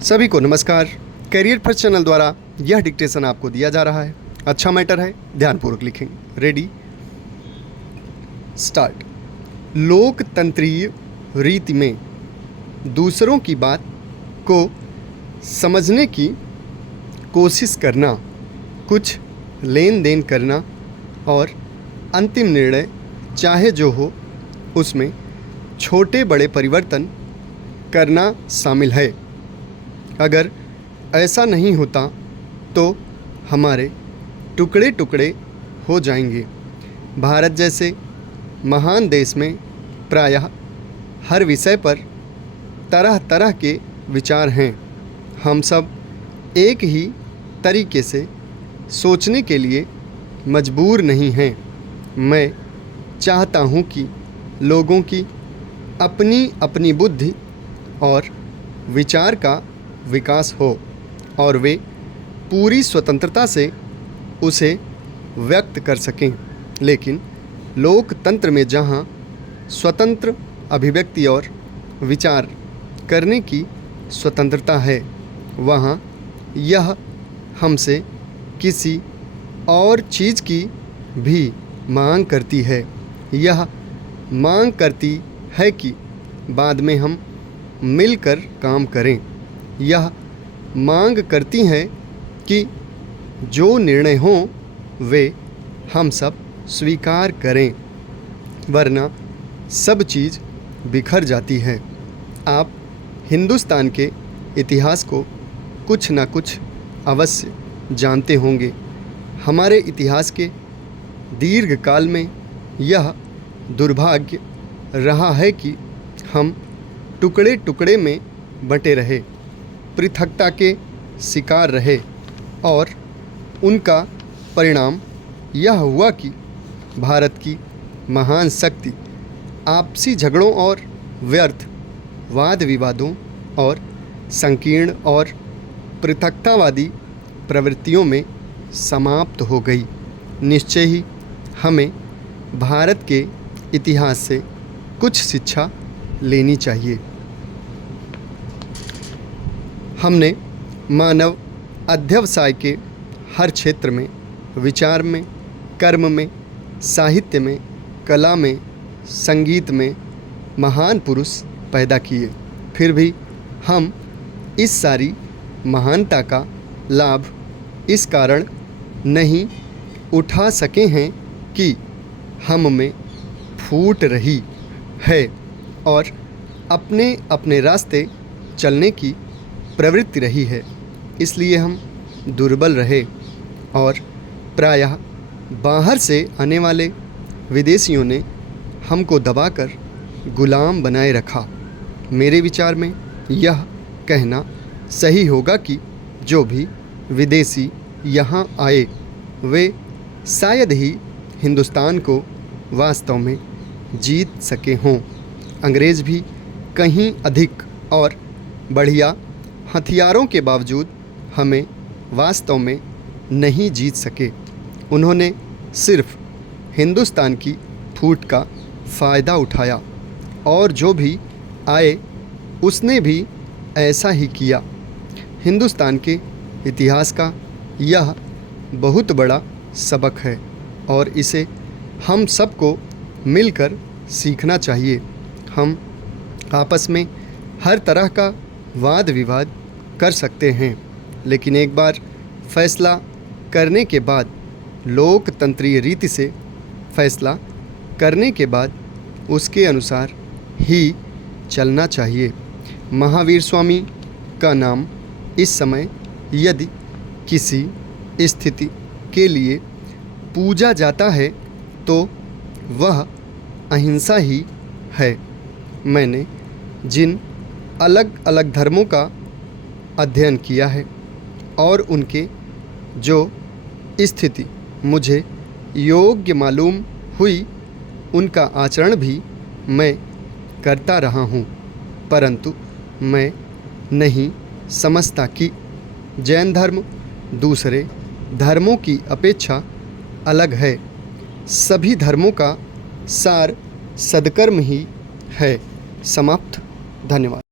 सभी को नमस्कार। करियर फर्स्ट चैनल द्वारा यह डिक्टेशन आपको दिया जा रहा है। अच्छा मैटर है, ध्यानपूर्वक लिखेंगे। Ready start. लोकतंत्रीय रीति में दूसरों की बात को समझने की कोशिश करना, कुछ लेन देन करना और अंतिम निर्णय चाहे जो हो उसमें छोटे बड़े परिवर्तन करना शामिल है। अगर ऐसा नहीं होता तो हमारे टुकड़े टुकड़े हो जाएंगे। भारत जैसे महान देश में प्रायः हर विषय पर तरह तरह के विचार हैं। हम सब एक ही तरीके से सोचने के लिए मजबूर नहीं हैं। मैं चाहता हूँ कि लोगों की अपनी अपनी बुद्धि और विचार का विकास हो और वे पूरी स्वतंत्रता से उसे व्यक्त कर सकें। लेकिन लोकतंत्र में जहाँ स्वतंत्र अभिव्यक्ति और विचार करने की स्वतंत्रता है, वहाँ यह हमसे किसी और चीज़ की भी मांग करती है। यह मांग करती है कि बाद में हम मिलकर काम करें। यह मांग करती हैं कि जो निर्णय हों वे हम सब स्वीकार करें, वरना सब चीज़ बिखर जाती है। आप हिंदुस्तान के इतिहास को कुछ न कुछ अवश्य जानते होंगे। हमारे इतिहास के दीर्घ काल में यह दुर्भाग्य रहा है कि हम टुकड़े टुकड़े में बटे रहे, पृथकता के शिकार रहे और उनका परिणाम यह हुआ कि भारत की महान शक्ति आपसी झगड़ों और व्यर्थ वाद विवादों और संकीर्ण और पृथकतावादी प्रवृत्तियों में समाप्त हो गई। निश्चय ही हमें भारत के इतिहास से कुछ शिक्षा लेनी चाहिए। हमने मानव अध्यवसाय के हर क्षेत्र में, विचार में, कर्म में, साहित्य में, कला में, संगीत में महान पुरुष पैदा किए। फिर भी हम इस सारी महानता का लाभ इस कारण नहीं उठा सके हैं कि हम में फूट रही है और अपने अपने रास्ते चलने की प्रवृत्ति रही है। इसलिए हम दुर्बल रहे और प्रायः बाहर से आने वाले विदेशियों ने हमको दबाकर गुलाम बनाए रखा। मेरे विचार में यह कहना सही होगा कि जो भी विदेशी यहाँ आए वे शायद ही हिंदुस्तान को वास्तव में जीत सके हों। अंग्रेज़ भी कहीं अधिक और बढ़िया हथियारों के बावजूद हमें वास्तव में नहीं जीत सके। उन्होंने सिर्फ हिंदुस्तान की फूट का फ़ायदा उठाया और जो भी आए उसने भी ऐसा ही किया। हिंदुस्तान के इतिहास का यह बहुत बड़ा सबक है और इसे हम सबको मिलकर सीखना चाहिए। हम आपस में हर तरह का वाद विवाद कर सकते हैं, लेकिन एक बार फैसला करने के बाद, लोकतंत्रीय रीति से फैसला करने के बाद उसके अनुसार ही चलना चाहिए। महावीर स्वामी का नाम इस समय यदि किसी स्थिति के लिए पूजा जाता है तो वह अहिंसा ही है। मैंने जिन अलग अलग धर्मों का अध्ययन किया है और उनके जो स्थिति मुझे योग्य मालूम हुई, उनका आचरण भी मैं करता रहा हूँ, परंतु मैं नहीं समझता कि जैन धर्म दूसरे धर्मों की अपेक्षा अलग है। सभी धर्मों का सार सद्कर्म ही है। समाप्त। धन्यवाद।